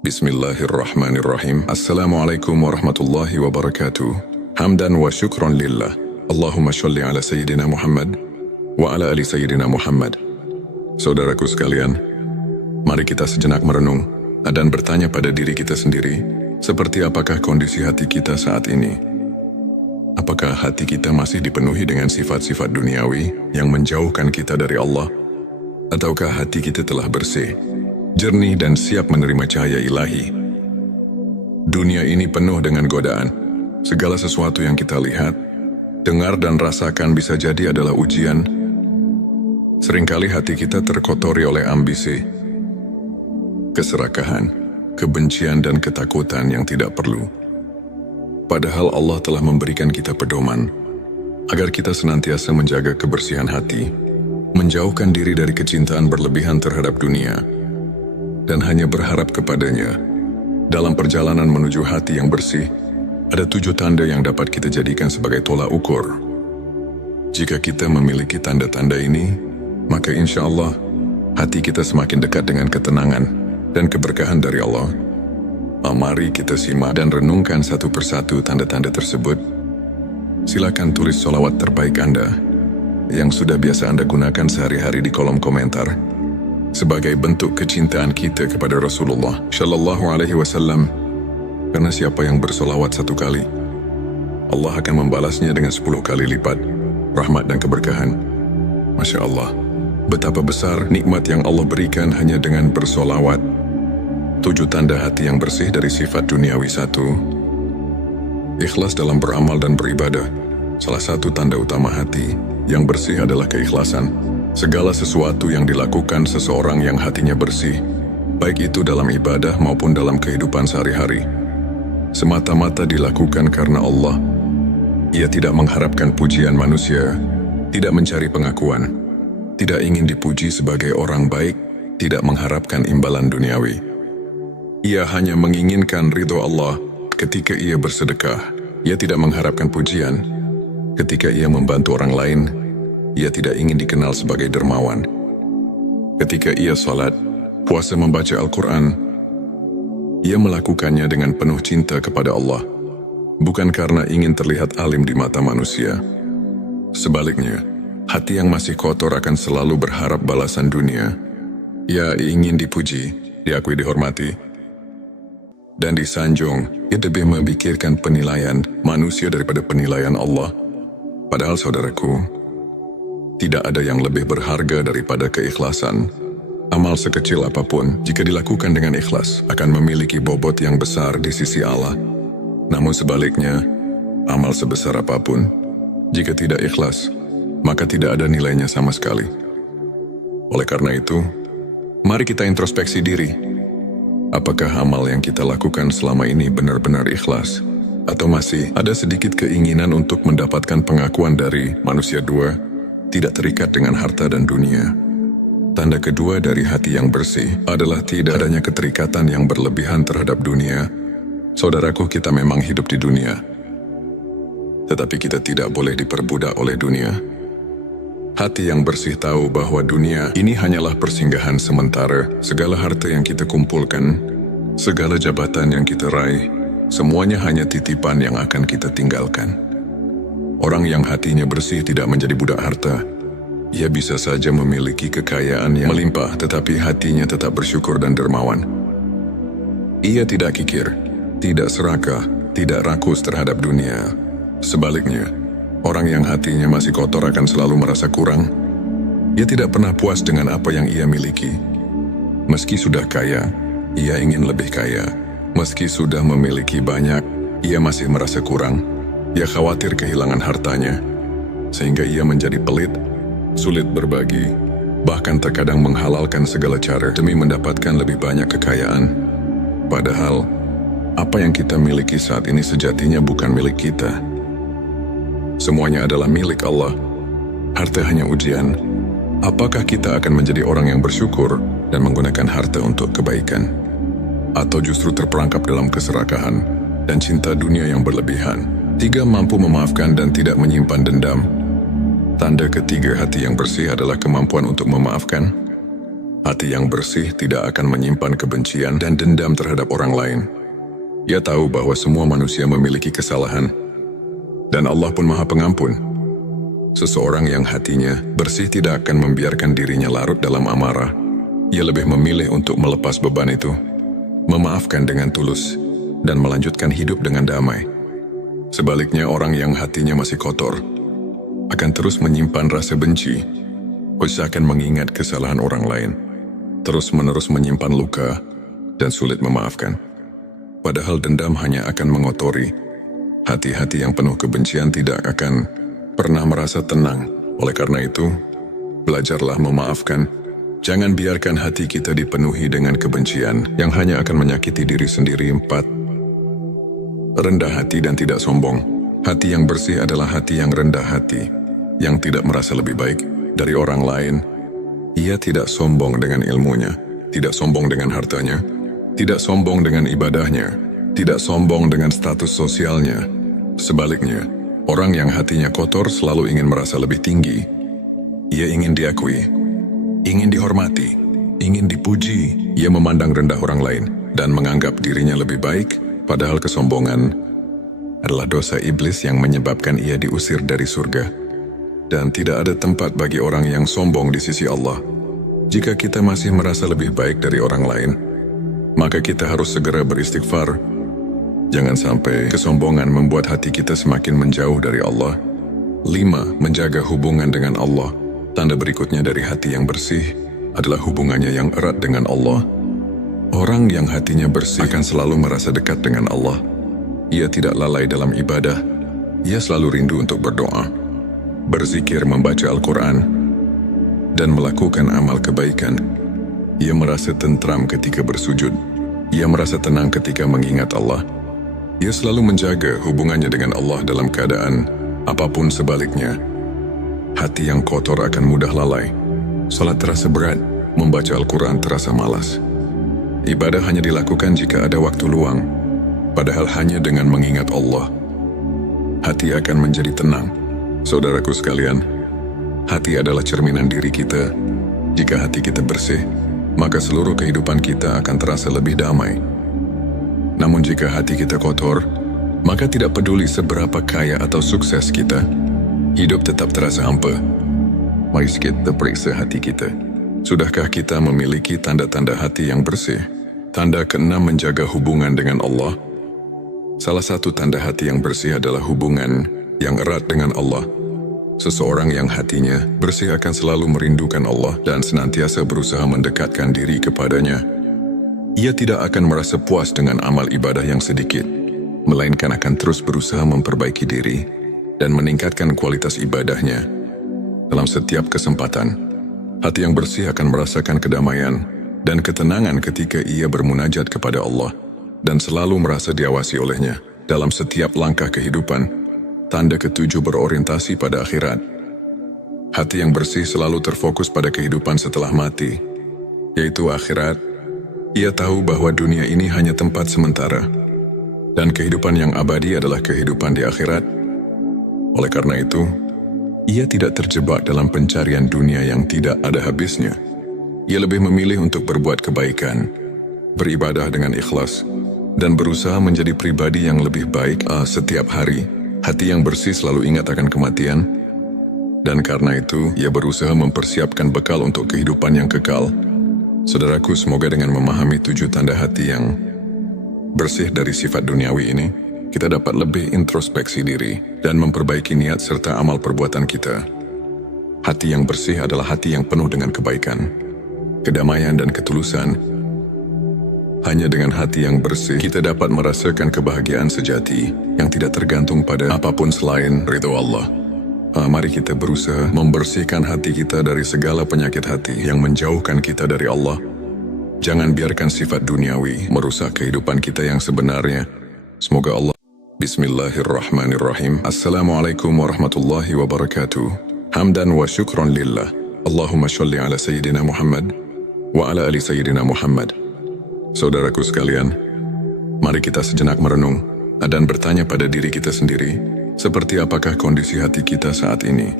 Bismillahirrahmanirrahim. Assalamualaikum warahmatullahi wabarakatuh. Hamdan wa syukran lillah. Allahumma sholli ala Sayyidina Muhammad wa ala ali Sayyidina Muhammad. Saudaraku sekalian, mari kita sejenak merenung dan bertanya pada diri kita sendiri, seperti apakah kondisi hati kita saat ini? Apakah hati kita masih dipenuhi dengan sifat-sifat duniawi yang menjauhkan kita dari Allah? Ataukah hati kita telah bersih, jernih dan siap menerima cahaya ilahi? Dunia ini penuh dengan godaan. Segala sesuatu yang kita lihat, dengar dan rasakan bisa jadi adalah ujian. Seringkali hati kita terkotori oleh ambisi, keserakahan, kebencian dan ketakutan yang tidak perlu. Padahal Allah telah memberikan kita pedoman agar kita senantiasa menjaga kebersihan hati, menjauhkan diri dari kecintaan berlebihan terhadap dunia, dan hanya berharap kepadanya. Dalam perjalanan menuju hati yang bersih, ada 7 tanda yang dapat kita jadikan sebagai tolak ukur. Jika kita memiliki tanda-tanda ini, maka insya Allah hati kita semakin dekat dengan ketenangan dan keberkahan dari Allah. Mari kita simak dan renungkan satu persatu tanda-tanda tersebut. Silakan tulis sholawat terbaik Anda yang sudah biasa Anda gunakan sehari-hari di kolom komentar sebagai bentuk kecintaan kita kepada Rasulullah Shallallahu Alaihi Wasallam. Karena siapa yang bersolawat 1 kali, Allah akan membalasnya dengan 10 kali lipat rahmat dan keberkahan. Masya Allah, betapa besar nikmat yang Allah berikan hanya dengan bersolawat. 7 tanda hati yang bersih dari sifat duniawi. 1. Ikhlas dalam beramal dan beribadah. Salah satu tanda utama hati yang bersih adalah keikhlasan. Segala sesuatu yang dilakukan seseorang yang hatinya bersih, baik itu dalam ibadah maupun dalam kehidupan sehari-hari, semata-mata dilakukan karena Allah. Ia tidak mengharapkan pujian manusia, tidak mencari pengakuan, tidak ingin dipuji sebagai orang baik, tidak mengharapkan imbalan duniawi. Ia hanya menginginkan ridho Allah ketika ia bersedekah. Ia tidak mengharapkan pujian. Ketika ia membantu orang lain, ia tidak ingin dikenal sebagai dermawan. Ketika ia salat, puasa, membaca Al-Quran, ia melakukannya dengan penuh cinta kepada Allah, bukan karena ingin terlihat alim di mata manusia. Sebaliknya, hati yang masih kotor akan selalu berharap balasan dunia. Ia ingin dipuji, diakui, dihormati, dan disanjung. Ia lebih memikirkan penilaian manusia daripada penilaian Allah. Padahal saudaraku, tidak ada yang lebih berharga daripada keikhlasan. Amal sekecil apapun, jika dilakukan dengan ikhlas, akan memiliki bobot yang besar di sisi Allah. Namun sebaliknya, amal sebesar apapun, jika tidak ikhlas, maka tidak ada nilainya sama sekali. Oleh karena itu, mari kita introspeksi diri. Apakah amal yang kita lakukan selama ini benar-benar ikhlas? Atau masih ada sedikit keinginan untuk mendapatkan pengakuan dari manusia? 2. Tidak terikat dengan harta dan dunia. Tanda kedua dari hati yang bersih adalah tidak adanya keterikatan yang berlebihan terhadap dunia. Saudaraku, kita memang hidup di dunia, tetapi kita tidak boleh diperbudak oleh dunia. Hati yang bersih tahu bahwa dunia ini hanyalah persinggahan sementara. Segala harta yang kita kumpulkan, segala jabatan yang kita raih, semuanya hanya titipan yang akan kita tinggalkan. Orang yang hatinya bersih tidak menjadi budak harta. Ia bisa saja memiliki kekayaan yang melimpah, tetapi hatinya tetap bersyukur dan dermawan. Ia tidak kikir, tidak serakah, tidak rakus terhadap dunia. Sebaliknya, orang yang hatinya masih kotor akan selalu merasa kurang. Ia tidak pernah puas dengan apa yang ia miliki. Meski sudah kaya, ia ingin lebih kaya. Meski sudah memiliki banyak, ia masih merasa kurang. Ia khawatir kehilangan hartanya, sehingga ia menjadi pelit, sulit berbagi, bahkan terkadang menghalalkan segala cara demi mendapatkan lebih banyak kekayaan. Padahal, apa yang kita miliki saat ini sejatinya bukan milik kita. Semuanya adalah milik Allah. Harta hanya ujian. Apakah kita akan menjadi orang yang bersyukur dan menggunakan harta untuk kebaikan? Atau justru terperangkap dalam keserakahan dan cinta dunia yang berlebihan? 3. Mampu memaafkan dan tidak menyimpan dendam. Tanda ketiga hati yang bersih adalah kemampuan untuk memaafkan. Hati yang bersih tidak akan menyimpan kebencian dan dendam terhadap orang lain. Ia tahu bahwa semua manusia memiliki kesalahan, dan Allah pun Maha Pengampun. Seseorang yang hatinya bersih tidak akan membiarkan dirinya larut dalam amarah. Ia lebih memilih untuk melepas beban itu, memaafkan dengan tulus, dan melanjutkan hidup dengan damai. Sebaliknya, orang yang hatinya masih kotor akan terus menyimpan rasa benci, usahakan mengingat kesalahan orang lain, terus-menerus menyimpan luka, dan sulit memaafkan. Padahal dendam hanya akan mengotori. Hati-hati yang penuh kebencian tidak akan pernah merasa tenang. Oleh karena itu, belajarlah memaafkan. Jangan biarkan hati kita dipenuhi dengan kebencian yang hanya akan menyakiti diri sendiri. 4. Rendah hati dan tidak sombong. Hati yang bersih adalah hati yang rendah hati, yang tidak merasa lebih baik dari orang lain. Ia tidak sombong dengan ilmunya, tidak sombong dengan hartanya, tidak sombong dengan ibadahnya, tidak sombong dengan status sosialnya. Sebaliknya, orang yang hatinya kotor selalu ingin merasa lebih tinggi. Ia ingin diakui, ingin dihormati, ingin dipuji. Ia memandang rendah orang lain dan menganggap dirinya lebih baik, padahal kesombongan adalah dosa iblis yang menyebabkan ia diusir dari surga. Dan tidak ada tempat bagi orang yang sombong di sisi Allah. Jika kita masih merasa lebih baik dari orang lain, maka kita harus segera beristighfar. Jangan sampai kesombongan membuat hati kita semakin menjauh dari Allah. 5. Menjaga hubungan dengan Allah. Tanda berikutnya dari hati yang bersih adalah hubungannya yang erat dengan Allah. Orang yang hatinya bersih akan selalu merasa dekat dengan Allah. Ia tidak lalai dalam ibadah. Ia selalu rindu untuk berdoa, berzikir, membaca Al-Quran, dan melakukan amal kebaikan. Ia merasa tentram ketika bersujud. Ia merasa tenang ketika mengingat Allah. Ia selalu menjaga hubungannya dengan Allah dalam keadaan apapun. Sebaliknya, hati yang kotor akan mudah lalai. Salat terasa berat, membaca Al-Quran terasa malas. Ibadah hanya dilakukan jika ada waktu luang, padahal hanya dengan mengingat Allah, hati akan menjadi tenang. Saudaraku sekalian, hati adalah cerminan diri kita. Jika hati kita bersih, maka seluruh kehidupan kita akan terasa lebih damai. Namun jika hati kita kotor, maka tidak peduli seberapa kaya atau sukses kita, hidup tetap terasa hampa. Mari kita periksa hati kita. Sudahkah kita memiliki tanda-tanda hati yang bersih? Tanda ke-6, menjaga hubungan dengan Allah. Salah satu tanda hati yang bersih adalah hubungan yang erat dengan Allah. Seseorang yang hatinya bersih akan selalu merindukan Allah dan senantiasa berusaha mendekatkan diri kepadanya. Ia tidak akan merasa puas dengan amal ibadah yang sedikit, melainkan akan terus berusaha memperbaiki diri dan meningkatkan kualitas ibadahnya. Dalam setiap kesempatan, hati yang bersih akan merasakan kedamaian dan ketenangan ketika ia bermunajat kepada Allah dan selalu merasa diawasi olehnya dalam setiap langkah kehidupan. Tanda ke-7, berorientasi pada akhirat. Hati yang bersih selalu terfokus pada kehidupan setelah mati, yaitu akhirat. Ia tahu bahwa dunia ini hanya tempat sementara, dan kehidupan yang abadi adalah kehidupan di akhirat. Oleh karena itu, ia tidak terjebak dalam pencarian dunia yang tidak ada habisnya. Ia lebih memilih untuk berbuat kebaikan, beribadah dengan ikhlas, dan berusaha menjadi pribadi yang lebih baik setiap hari. Hati yang bersih selalu ingat akan kematian, dan karena itu ia berusaha mempersiapkan bekal untuk kehidupan yang kekal. Saudaraku, semoga dengan memahami 7 tanda hati yang bersih dari sifat duniawi ini, kita dapat lebih introspeksi diri dan memperbaiki niat serta amal perbuatan kita. Hati yang bersih adalah hati yang penuh dengan kebaikan, kedamaian, dan ketulusan. Hanya dengan hati yang bersih, kita dapat merasakan kebahagiaan sejati yang tidak tergantung pada apapun selain ridho Allah. Mari kita berusaha membersihkan hati kita dari segala penyakit hati yang menjauhkan kita dari Allah. Jangan biarkan sifat duniawi merusak kehidupan kita yang sebenarnya. Semoga Allah. Bismillahirrahmanirrahim. Assalamualaikum warahmatullahi wabarakatuh. Hamdan wa syukron lillah. Allahumma sholli ala Sayyidina Muhammad wa ala ali Sayyidina Muhammad. Saudaraku sekalian, mari kita sejenak merenung dan bertanya pada diri kita sendiri, seperti apakah kondisi hati kita saat ini?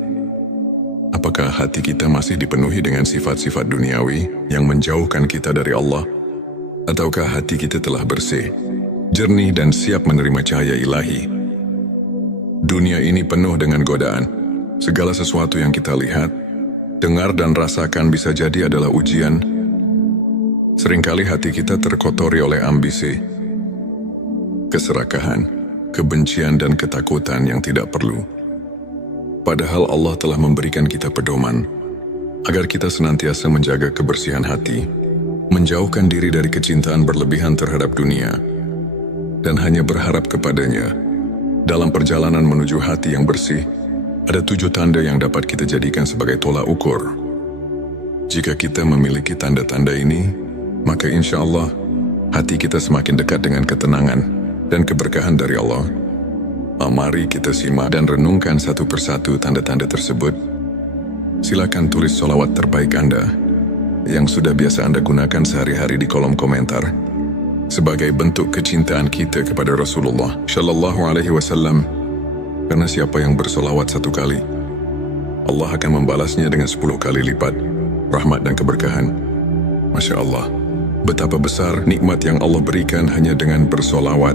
Apakah hati kita masih dipenuhi dengan sifat-sifat duniawi yang menjauhkan kita dari Allah? Ataukah hati kita telah bersih, jernih dan siap menerima cahaya ilahi? Dunia ini penuh dengan godaan. Segala sesuatu yang kita lihat, dengar dan rasakan bisa jadi adalah ujian. Seringkali hati kita terkotori oleh ambisi, keserakahan, kebencian dan ketakutan yang tidak perlu. Padahal Allah telah memberikan kita pedoman agar kita senantiasa menjaga kebersihan hati, menjauhkan diri dari kecintaan berlebihan terhadap dunia, dan hanya berharap kepadanya. Dalam perjalanan menuju hati yang bersih, ada 7 tanda yang dapat kita jadikan sebagai tolak ukur. Jika kita memiliki tanda-tanda ini, maka insya Allah hati kita semakin dekat dengan ketenangan dan keberkahan dari Allah. Mari kita simak dan renungkan satu persatu tanda-tanda tersebut. Silakan tulis sholawat terbaik Anda yang sudah biasa Anda gunakan sehari-hari di kolom komentar sebagai bentuk kecintaan kita kepada Rasulullah Shallallahu Alaihi Wasallam. Karena siapa yang bersolawat 1 kali, Allah akan membalasnya dengan 10 kali lipat rahmat dan keberkahan. Masya Allah, betapa besar nikmat yang Allah berikan hanya dengan bersolawat.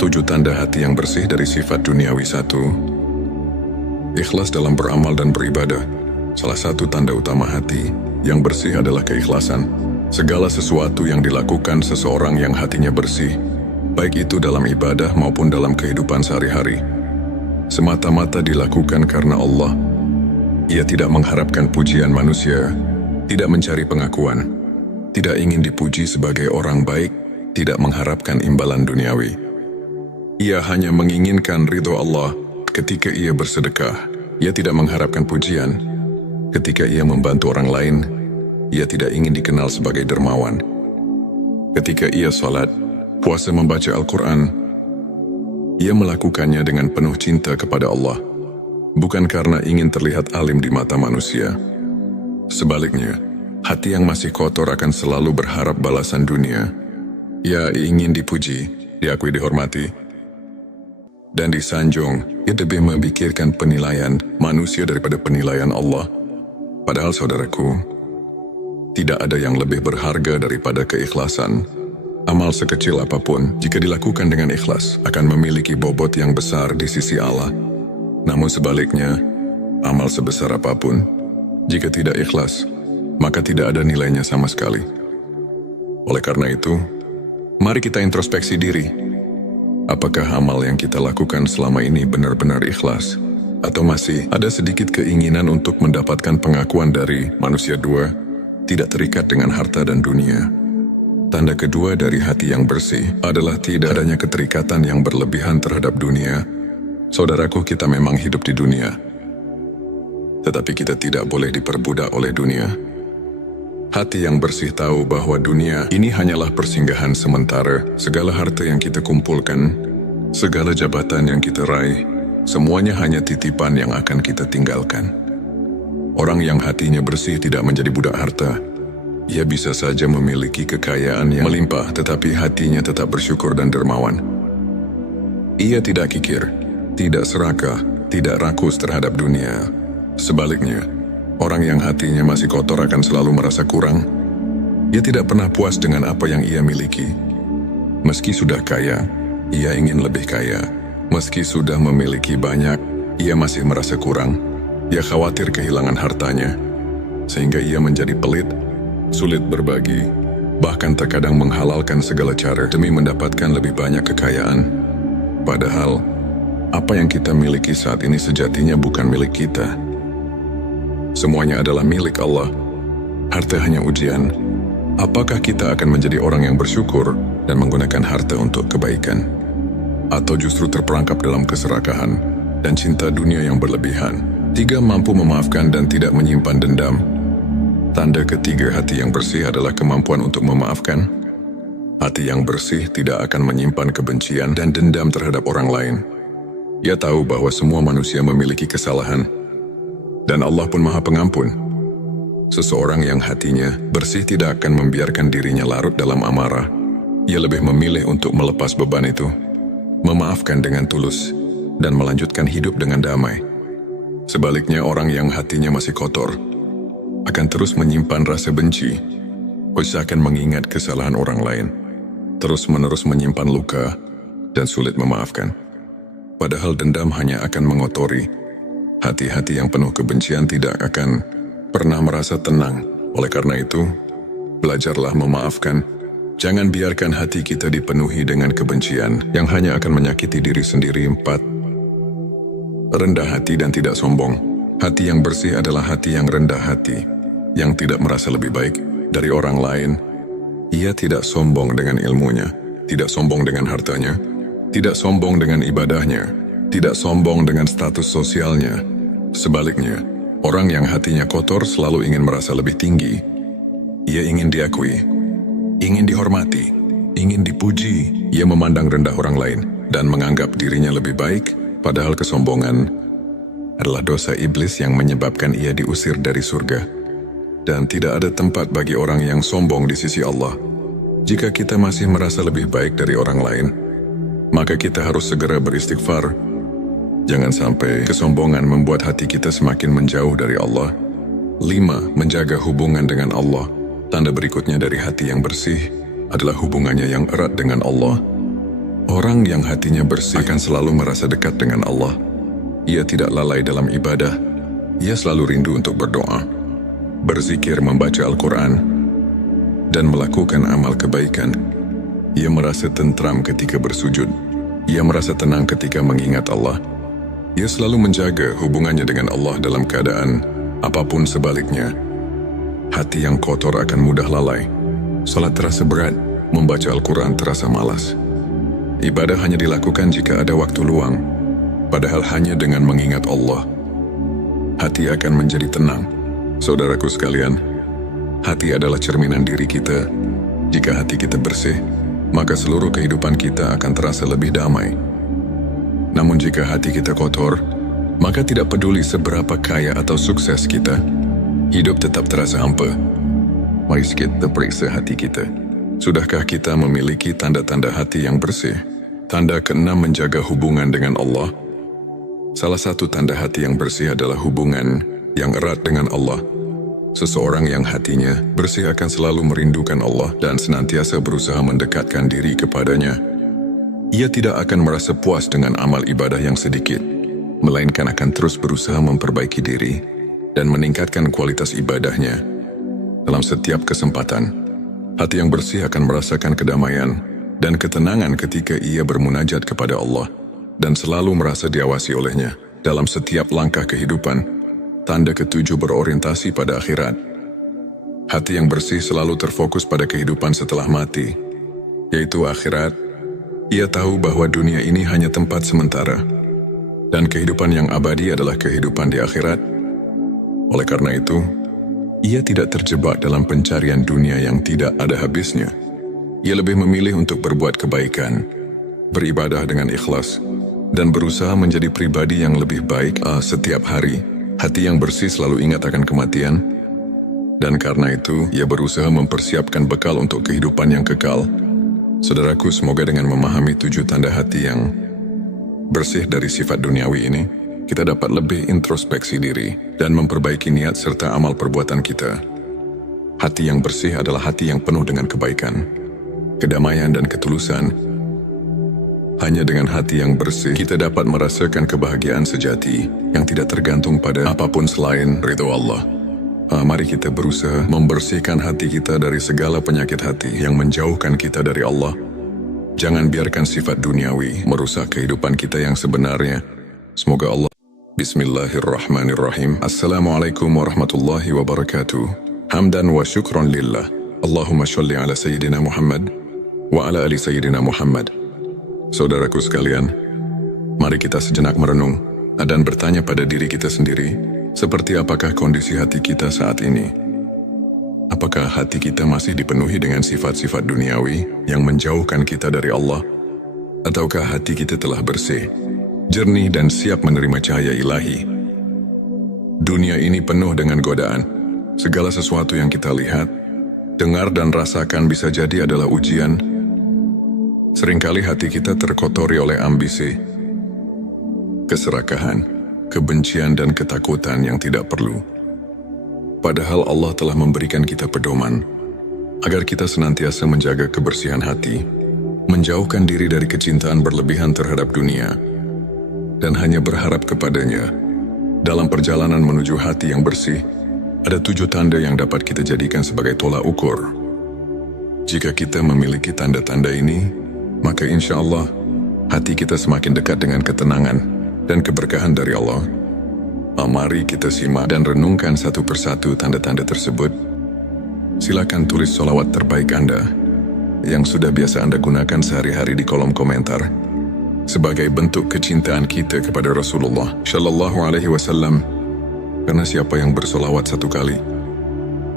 7 tanda hati yang bersih dari sifat duniawi. 1. Ikhlas dalam beramal dan beribadah. Salah satu tanda utama hati yang bersih adalah keikhlasan. Segala sesuatu yang dilakukan seseorang yang hatinya bersih, baik itu dalam ibadah maupun dalam kehidupan sehari-hari, semata-mata dilakukan karena Allah. Ia tidak mengharapkan pujian manusia, tidak mencari pengakuan, tidak ingin dipuji sebagai orang baik, tidak mengharapkan imbalan duniawi. Ia hanya menginginkan ridho Allah. Ketika ia bersedekah, ia tidak mengharapkan pujian. Ketika ia membantu orang lain, ia tidak ingin dikenal sebagai dermawan. Ketika ia salat, puasa, membaca Al-Quran, ia melakukannya dengan penuh cinta kepada Allah, bukan karena ingin terlihat alim di mata manusia. Sebaliknya, hati yang masih kotor akan selalu berharap balasan dunia. Ia ingin dipuji, diakui, dihormati, dan disanjung. Ia lebih memikirkan penilaian manusia daripada penilaian Allah. Padahal saudaraku, tidak ada yang lebih berharga daripada keikhlasan. Amal sekecil apapun, jika dilakukan dengan ikhlas, akan memiliki bobot yang besar di sisi Allah. Namun sebaliknya, amal sebesar apapun, jika tidak ikhlas, maka tidak ada nilainya sama sekali. Oleh karena itu, mari kita introspeksi diri. Apakah amal yang kita lakukan selama ini benar-benar ikhlas? Atau masih ada sedikit keinginan untuk mendapatkan pengakuan dari manusia? 2. Tidak terikat dengan harta dan dunia. Tanda kedua dari hati yang bersih adalah tidak adanya keterikatan yang berlebihan terhadap dunia. Saudaraku, kita memang hidup di dunia, tetapi kita tidak boleh diperbudak oleh dunia. Hati yang bersih tahu bahwa dunia ini hanyalah persinggahan sementara. Segala harta yang kita kumpulkan, segala jabatan yang kita raih, semuanya hanya titipan yang akan kita tinggalkan. Orang yang hatinya bersih tidak menjadi budak harta. Ia bisa saja memiliki kekayaan yang melimpah, tetapi hatinya tetap bersyukur dan dermawan. Ia tidak kikir, tidak serakah, tidak rakus terhadap dunia. Sebaliknya, orang yang hatinya masih kotor akan selalu merasa kurang. Ia tidak pernah puas dengan apa yang ia miliki. Meski sudah kaya, ia ingin lebih kaya. Meski sudah memiliki banyak, ia masih merasa kurang. Ia khawatir kehilangan hartanya, sehingga ia menjadi pelit, sulit berbagi, bahkan terkadang menghalalkan segala cara demi mendapatkan lebih banyak kekayaan. Padahal, apa yang kita miliki saat ini sejatinya bukan milik kita. Semuanya adalah milik Allah. Harta hanya ujian. Apakah kita akan menjadi orang yang bersyukur dan menggunakan harta untuk kebaikan? Atau justru terperangkap dalam keserakahan dan cinta dunia yang berlebihan? 3. Mampu memaafkan dan tidak menyimpan dendam. Tanda ketiga hati yang bersih adalah kemampuan untuk memaafkan. Hati yang bersih tidak akan menyimpan kebencian dan dendam terhadap orang lain. Ia tahu bahwa semua manusia memiliki kesalahan, dan Allah pun Maha Pengampun. Seseorang yang hatinya bersih tidak akan membiarkan dirinya larut dalam amarah. Ia lebih memilih untuk melepas beban itu, memaafkan dengan tulus, dan melanjutkan hidup dengan damai. Sebaliknya, orang yang hatinya masih kotor akan terus menyimpan rasa benci, usahakan mengingat kesalahan orang lain, terus-menerus menyimpan luka, dan sulit memaafkan. Padahal dendam hanya akan mengotori. Hati-hati yang penuh kebencian tidak akan pernah merasa tenang. Oleh karena itu, belajarlah memaafkan. Jangan biarkan hati kita dipenuhi dengan kebencian yang hanya akan menyakiti diri sendiri. 4. Rendah hati dan tidak sombong. Hati yang bersih adalah hati yang rendah hati, yang tidak merasa lebih baik dari orang lain. Ia tidak sombong dengan ilmunya, tidak sombong dengan hartanya, tidak sombong dengan ibadahnya, tidak sombong dengan status sosialnya. Sebaliknya, orang yang hatinya kotor selalu ingin merasa lebih tinggi. Ia ingin diakui, ingin dihormati, ingin dipuji. Ia memandang rendah orang lain dan menganggap dirinya lebih baik, padahal kesombongan adalah dosa iblis yang menyebabkan ia diusir dari surga. Dan tidak ada tempat bagi orang yang sombong di sisi Allah. Jika kita masih merasa lebih baik dari orang lain, maka kita harus segera beristighfar. Jangan sampai kesombongan membuat hati kita semakin menjauh dari Allah. 5. Menjaga hubungan dengan Allah. Tanda berikutnya dari hati yang bersih adalah hubungannya yang erat dengan Allah. Orang yang hatinya bersih akan selalu merasa dekat dengan Allah. Ia tidak lalai dalam ibadah. Ia selalu rindu untuk berdoa, berzikir, membaca Al-Quran, dan melakukan amal kebaikan. Ia merasa tentram ketika bersujud. Ia merasa tenang ketika mengingat Allah. Ia selalu menjaga hubungannya dengan Allah dalam keadaan apapun sebaliknya. Hati yang kotor akan mudah lalai. Salat terasa berat, membaca Al-Quran terasa malas. Ibadah hanya dilakukan jika ada waktu luang. Padahal hanya dengan mengingat Allah, hati akan menjadi tenang. Saudaraku sekalian, hati adalah cerminan diri kita. Jika hati kita bersih, maka seluruh kehidupan kita akan terasa lebih damai. Namun jika hati kita kotor, maka tidak peduli seberapa kaya atau sukses kita, hidup tetap terasa hampa. Mari kita periksa hati kita. Sudahkah kita memiliki tanda-tanda hati yang bersih? Tanda ke-6, menjaga hubungan dengan Allah. Salah satu tanda hati yang bersih adalah hubungan yang erat dengan Allah. Seseorang yang hatinya bersih akan selalu merindukan Allah dan senantiasa berusaha mendekatkan diri kepadanya. Ia tidak akan merasa puas dengan amal ibadah yang sedikit, melainkan akan terus berusaha memperbaiki diri dan meningkatkan kualitas ibadahnya. Dalam setiap kesempatan, hati yang bersih akan merasakan kedamaian dan ketenangan ketika ia bermunajat kepada Allah dan selalu merasa diawasi olehnya dalam setiap langkah kehidupan. Tanda ke-7, berorientasi pada akhirat. Hati yang bersih selalu terfokus pada kehidupan setelah mati, yaitu akhirat. Ia tahu bahwa dunia ini hanya tempat sementara, dan kehidupan yang abadi adalah kehidupan di akhirat. Oleh karena itu, ia tidak terjebak dalam pencarian dunia yang tidak ada habisnya. Ia lebih memilih untuk berbuat kebaikan, beribadah dengan ikhlas, dan berusaha menjadi pribadi yang lebih baik setiap hari. Hati yang bersih selalu ingat akan kematian, dan karena itu ia berusaha mempersiapkan bekal untuk kehidupan yang kekal. Saudaraku, semoga dengan memahami 7 tanda hati yang bersih dari sifat duniawi ini, kita dapat lebih introspeksi diri dan memperbaiki niat serta amal perbuatan kita. Hati yang bersih adalah hati yang penuh dengan kebaikan, kedamaian, dan ketulusan. Hanya dengan hati yang bersih, kita dapat merasakan kebahagiaan sejati yang tidak tergantung pada apapun selain ridho Allah. Mari kita berusaha membersihkan hati kita dari segala penyakit hati yang menjauhkan kita dari Allah. Jangan biarkan sifat duniawi merusak kehidupan kita yang sebenarnya. Semoga Allah. Bismillahirrahmanirrahim. Assalamualaikum warahmatullahi wabarakatuh. Hamdan wa syukron lillah. Allahumma sholli ala Sayyidina Muhammad wa ala ali Sayyidina Muhammad. Saudaraku sekalian, mari kita sejenak merenung dan bertanya pada diri kita sendiri, seperti apakah kondisi hati kita saat ini? Apakah hati kita masih dipenuhi dengan sifat-sifat duniawi yang menjauhkan kita dari Allah? Ataukah hati kita telah bersih, jernih, dan siap menerima cahaya ilahi? Dunia ini penuh dengan godaan. Segala sesuatu yang kita lihat, dengar, dan rasakan bisa jadi adalah ujian. Seringkali hati kita terkotori oleh ambisi, keserakahan, kebencian dan ketakutan yang tidak perlu. Padahal Allah telah memberikan kita pedoman agar kita senantiasa menjaga kebersihan hati, menjauhkan diri dari kecintaan berlebihan terhadap dunia, dan hanya berharap kepadanya. Dalam perjalanan menuju hati yang bersih, ada 7 tanda yang dapat kita jadikan sebagai tolak ukur. Jika kita memiliki tanda-tanda ini, maka insya Allah hati kita semakin dekat dengan ketenangan dan keberkahan dari Allah. Mari kita simak dan renungkan satu persatu tanda-tanda tersebut. Silakan tulis sholawat terbaik Anda yang sudah biasa Anda gunakan sehari-hari di kolom komentar sebagai bentuk kecintaan kita kepada Rasulullah Shallallahu Alaihi Wasallam. Karena siapa yang bersolawat 1 kali,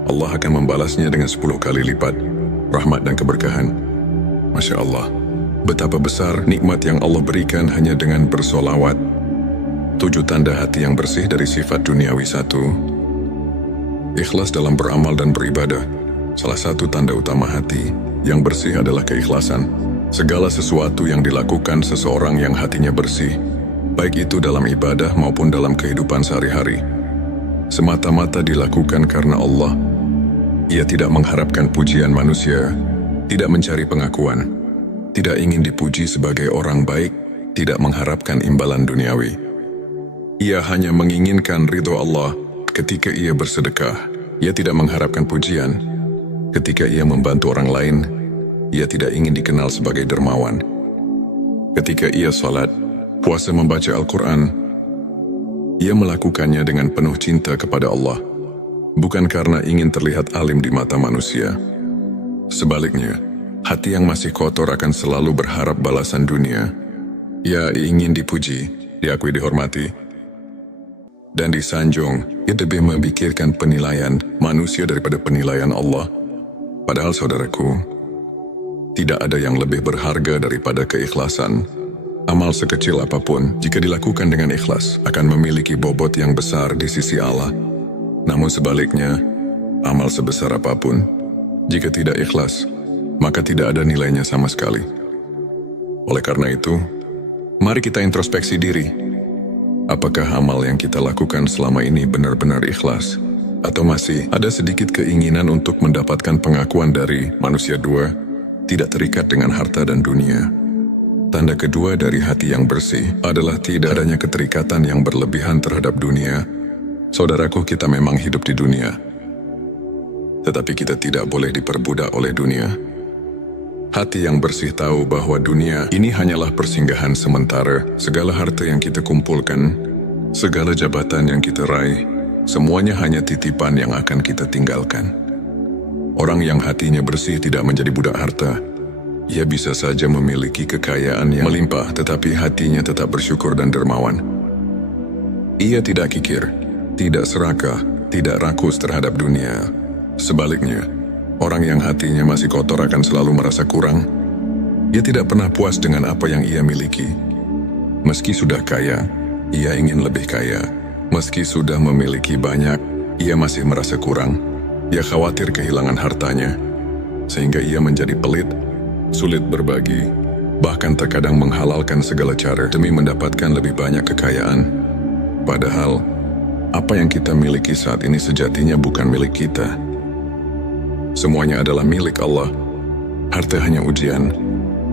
Allah akan membalasnya dengan 10 kali lipat rahmat dan keberkahan. Masya Allah, betapa besar nikmat yang Allah berikan hanya dengan bersolawat. 7 tanda hati yang bersih dari sifat duniawi. 1. Ikhlas dalam beramal dan beribadah. Salah satu tanda utama hati yang bersih adalah keikhlasan. Segala sesuatu yang dilakukan seseorang yang hatinya bersih, baik itu dalam ibadah maupun dalam kehidupan sehari-hari, semata-mata dilakukan karena Allah. Ia tidak mengharapkan pujian manusia, tidak mencari pengakuan, tidak ingin dipuji sebagai orang baik, tidak mengharapkan imbalan duniawi. Ia hanya menginginkan ridho Allah ketika ia bersedekah. Ia tidak mengharapkan pujian. Ketika ia membantu orang lain, ia tidak ingin dikenal sebagai dermawan. Ketika ia salat, puasa, membaca Al-Quran, ia melakukannya dengan penuh cinta kepada Allah, bukan karena ingin terlihat alim di mata manusia. Sebaliknya, hati yang masih kotor akan selalu berharap balasan dunia. Ia ingin dipuji, diakui, dihormati, dan disanjung. Ia lebih memikirkan penilaian manusia daripada penilaian Allah. Padahal saudaraku, tidak ada yang lebih berharga daripada keikhlasan. Amal sekecil apapun, jika dilakukan dengan ikhlas, akan memiliki bobot yang besar di sisi Allah. Namun sebaliknya, amal sebesar apapun, jika tidak ikhlas, maka tidak ada nilainya sama sekali. Oleh karena itu, mari kita introspeksi diri. Apakah amal yang kita lakukan selama ini benar-benar ikhlas? Atau masih ada sedikit keinginan untuk mendapatkan pengakuan dari manusia? 2. Tidak terikat dengan harta dan dunia. Tanda kedua dari hati yang bersih adalah tidak adanya keterikatan yang berlebihan terhadap dunia. Saudaraku, kita memang hidup di dunia, tetapi kita tidak boleh diperbudak oleh dunia. Hati yang bersih tahu bahwa dunia ini hanyalah persinggahan sementara. Segala harta yang kita kumpulkan, segala jabatan yang kita raih, semuanya hanya titipan yang akan kita tinggalkan. Orang yang hatinya bersih tidak menjadi budak harta. Ia bisa saja memiliki kekayaan yang melimpah, tetapi hatinya tetap bersyukur dan dermawan. Ia tidak kikir, tidak serakah, tidak rakus terhadap dunia. Sebaliknya, orang yang hatinya masih kotor akan selalu merasa kurang. Ia tidak pernah puas dengan apa yang ia miliki. Meski sudah kaya, ia ingin lebih kaya. Meski sudah memiliki banyak, ia masih merasa kurang. Ia khawatir kehilangan hartanya, sehingga ia menjadi pelit, sulit berbagi, bahkan terkadang menghalalkan segala cara demi mendapatkan lebih banyak kekayaan. Padahal, apa yang kita miliki saat ini sejatinya bukan milik kita. Semuanya adalah milik Allah. Harta hanya ujian.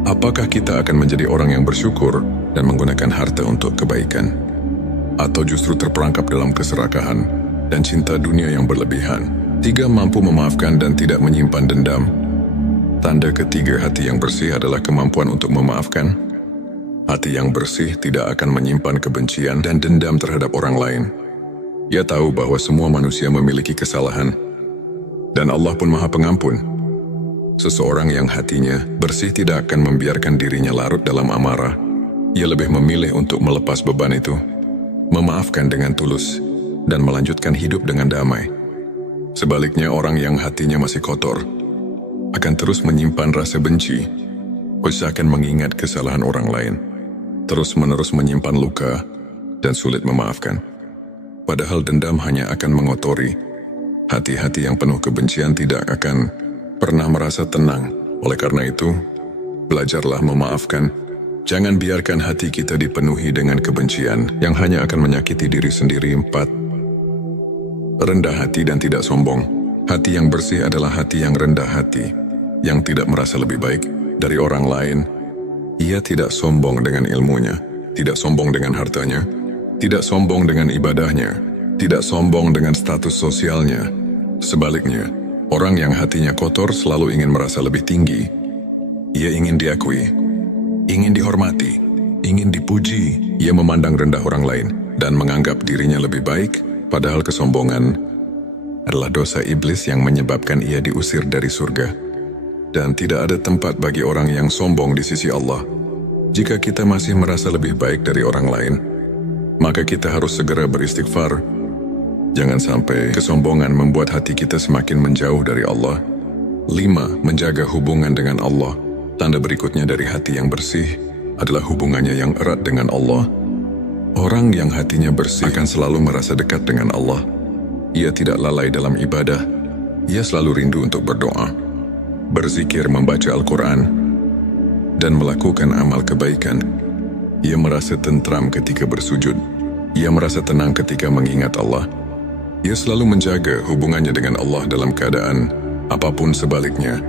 Apakah kita akan menjadi orang yang bersyukur dan menggunakan harta untuk kebaikan? Atau justru terperangkap dalam keserakahan dan cinta dunia yang berlebihan? 3. Mampu memaafkan dan tidak menyimpan dendam. Tanda ketiga hati yang bersih adalah kemampuan untuk memaafkan. Hati yang bersih tidak akan menyimpan kebencian dan dendam terhadap orang lain. Ia tahu bahwa semua manusia memiliki kesalahan, dan Allah pun Maha Pengampun. Seseorang yang hatinya bersih tidak akan membiarkan dirinya larut dalam amarah. Ia lebih memilih untuk melepas beban itu, memaafkan dengan tulus, dan melanjutkan hidup dengan damai. Sebaliknya, orang yang hatinya masih kotor akan terus menyimpan rasa benci, usahakan mengingat kesalahan orang lain, terus-menerus menyimpan luka, dan sulit memaafkan. Padahal dendam hanya akan mengotori. Hati-hati yang penuh kebencian tidak akan pernah merasa tenang. Oleh karena itu, belajarlah memaafkan Jangan biarkan hati kita dipenuhi dengan kebencian yang hanya akan menyakiti diri sendiri. 4. Rendah hati dan tidak sombong. Hati yang bersih adalah hati yang rendah hati, yang tidak merasa lebih baik dari orang lain. Ia tidak sombong dengan ilmunya, tidak sombong dengan hartanya, tidak sombong dengan ibadahnya, tidak sombong dengan status sosialnya. Sebaliknya, orang yang hatinya kotor selalu ingin merasa lebih tinggi. Ia ingin diakui, ingin dihormati, ingin dipuji. Ia memandang rendah orang lain dan menganggap dirinya lebih baik, padahal kesombongan adalah dosa iblis yang menyebabkan ia diusir dari surga. Dan tidak ada tempat bagi orang yang sombong di sisi Allah. Jika kita masih merasa lebih baik dari orang lain, maka kita harus segera beristighfar. Jangan sampai kesombongan membuat hati kita semakin menjauh dari Allah. 5. Menjaga hubungan dengan Allah. Tanda berikutnya dari hati yang bersih adalah hubungannya yang erat dengan Allah. Orang yang hatinya bersih akan selalu merasa dekat dengan Allah. Ia tidak lalai dalam ibadah. Ia selalu rindu untuk berdoa, berzikir, membaca Al-Quran, dan melakukan amal kebaikan. Ia merasa tentram ketika bersujud. Ia merasa tenang ketika mengingat Allah. Ia selalu menjaga hubungannya dengan Allah dalam keadaan apapun sebaliknya.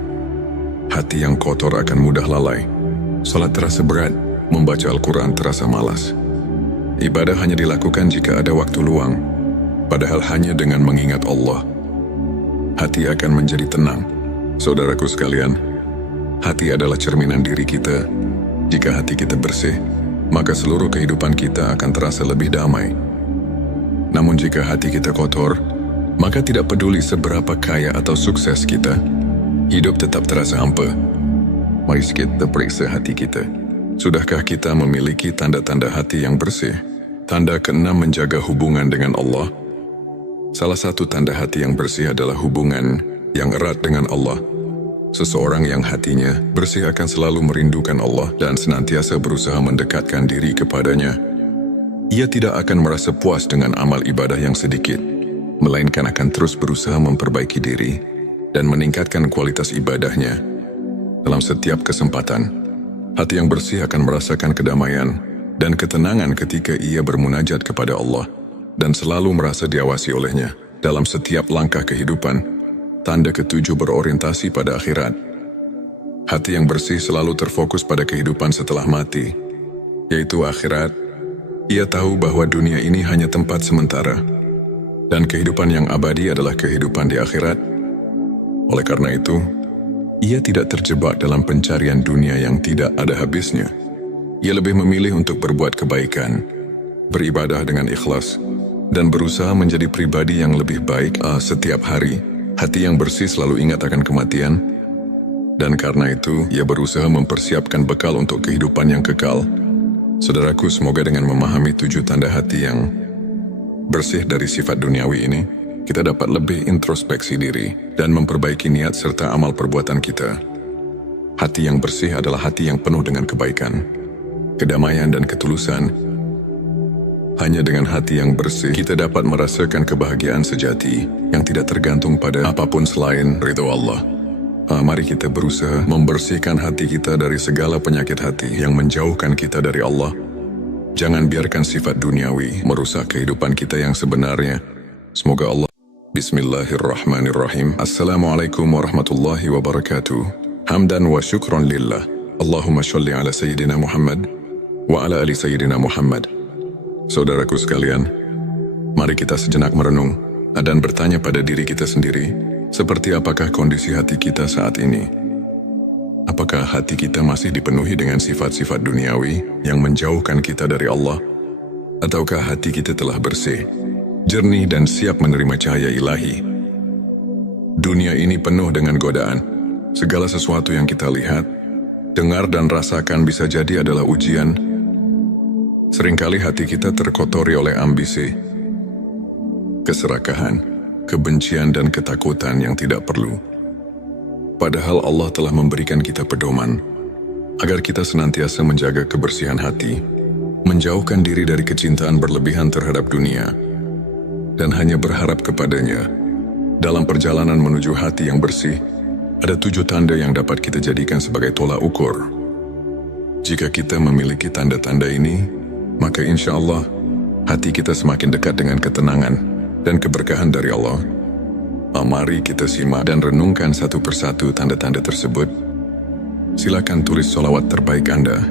Hati yang kotor akan mudah lalai. Salat terasa berat, membaca Al-Quran terasa malas. Ibadah hanya dilakukan jika ada waktu luang, padahal hanya dengan mengingat Allah, hati akan menjadi tenang. Saudaraku sekalian, hati adalah cerminan diri kita. Jika hati kita bersih, maka seluruh kehidupan kita akan terasa lebih damai. Namun jika hati kita kotor, maka tidak peduli seberapa kaya atau sukses kita, hidup tetap terasa hampa. Mari kita periksa hati kita. Sudahkah kita memiliki tanda-tanda hati yang bersih? Tanda ke-6, menjaga hubungan dengan Allah. Salah satu tanda hati yang bersih adalah hubungan yang erat dengan Allah. Seseorang yang hatinya bersih akan selalu merindukan Allah dan senantiasa berusaha mendekatkan diri kepadanya. Ia tidak akan merasa puas dengan amal ibadah yang sedikit, melainkan akan terus berusaha memperbaiki diri dan meningkatkan kualitas ibadahnya. Dalam setiap kesempatan, hati yang bersih akan merasakan kedamaian dan ketenangan ketika ia bermunajat kepada Allah dan selalu merasa diawasi olehnya dalam setiap langkah kehidupan. Tanda ke-7, berorientasi pada akhirat. Hati yang bersih selalu terfokus pada kehidupan setelah mati, yaitu akhirat. Ia tahu bahwa dunia ini hanya tempat sementara, dan kehidupan yang abadi adalah kehidupan di akhirat. Oleh karena itu, ia tidak terjebak dalam pencarian dunia yang tidak ada habisnya. Ia lebih memilih untuk berbuat kebaikan, beribadah dengan ikhlas, dan berusaha menjadi pribadi yang lebih baik setiap hari. Hati yang bersih selalu ingat akan kematian, dan karena itu ia berusaha mempersiapkan bekal untuk kehidupan yang kekal. Saudaraku, semoga dengan memahami 7 tanda hati yang bersih dari sifat duniawi ini, kita dapat lebih introspeksi diri dan memperbaiki niat serta amal perbuatan kita. Hati yang bersih adalah hati yang penuh dengan kebaikan, kedamaian, dan ketulusan. Hanya dengan hati yang bersih, kita dapat merasakan kebahagiaan sejati yang tidak tergantung pada apapun selain ridho Allah. Mari kita berusaha membersihkan hati kita dari segala penyakit hati yang menjauhkan kita dari Allah. Jangan biarkan sifat duniawi merusak kehidupan kita yang sebenarnya. Semoga Allah. Bismillahirrahmanirrahim. Assalamualaikum warahmatullahi wabarakatuh. Hamdan wa syukron lillah. Allahumma sholli ala Sayyidina Muhammad wa ala ali Sayyidina Muhammad. Saudaraku sekalian, mari kita sejenak merenung dan bertanya pada diri kita sendiri, seperti apakah kondisi hati kita saat ini? Apakah hati kita masih dipenuhi dengan sifat-sifat duniawi yang menjauhkan kita dari Allah? Ataukah hati kita telah bersih, jernih, dan siap menerima cahaya ilahi? Dunia ini penuh dengan godaan. Segala sesuatu yang kita lihat, dengar, dan rasakan bisa jadi adalah ujian. Seringkali hati kita terkotori oleh ambisi, keserakahan, kebencian, dan ketakutan yang tidak perlu. Padahal Allah telah memberikan kita pedoman agar kita senantiasa menjaga kebersihan hati, menjauhkan diri dari kecintaan berlebihan terhadap dunia, dan hanya berharap kepadanya. Dalam perjalanan menuju hati yang bersih, ada 7 tanda yang dapat kita jadikan sebagai tolak ukur. Jika kita memiliki tanda-tanda ini, maka insya Allah hati kita semakin dekat dengan ketenangan dan keberkahan dari Allah. Mari kita simak dan renungkan satu persatu tanda-tanda tersebut. Silakan tulis sholawat terbaik Anda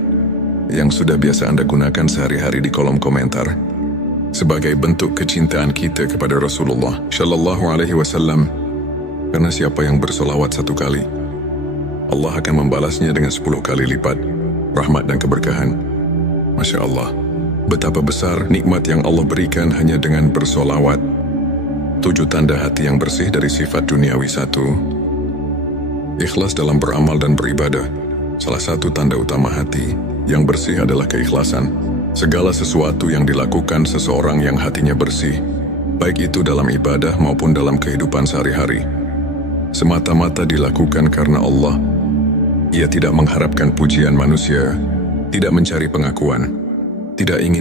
yang sudah biasa Anda gunakan sehari-hari di kolom komentar sebagai bentuk kecintaan kita kepada Rasulullah Shallallahu Alaihi Wasallam. Karena siapa yang bersolawat 1 kali, Allah akan membalasnya dengan 10 kali lipat rahmat dan keberkahan. Masya Allah, betapa besar nikmat yang Allah berikan hanya dengan bersolawat. 7 tanda hati yang bersih dari sifat duniawi. 1. Ikhlas dalam beramal dan beribadah. Salah satu tanda utama hati yang bersih adalah keikhlasan. Segala sesuatu yang dilakukan seseorang yang hatinya bersih, baik itu dalam ibadah maupun dalam kehidupan sehari-hari, semata-mata dilakukan karena Allah. Ia tidak mengharapkan pujian manusia, tidak mencari pengakuan, tidak ingin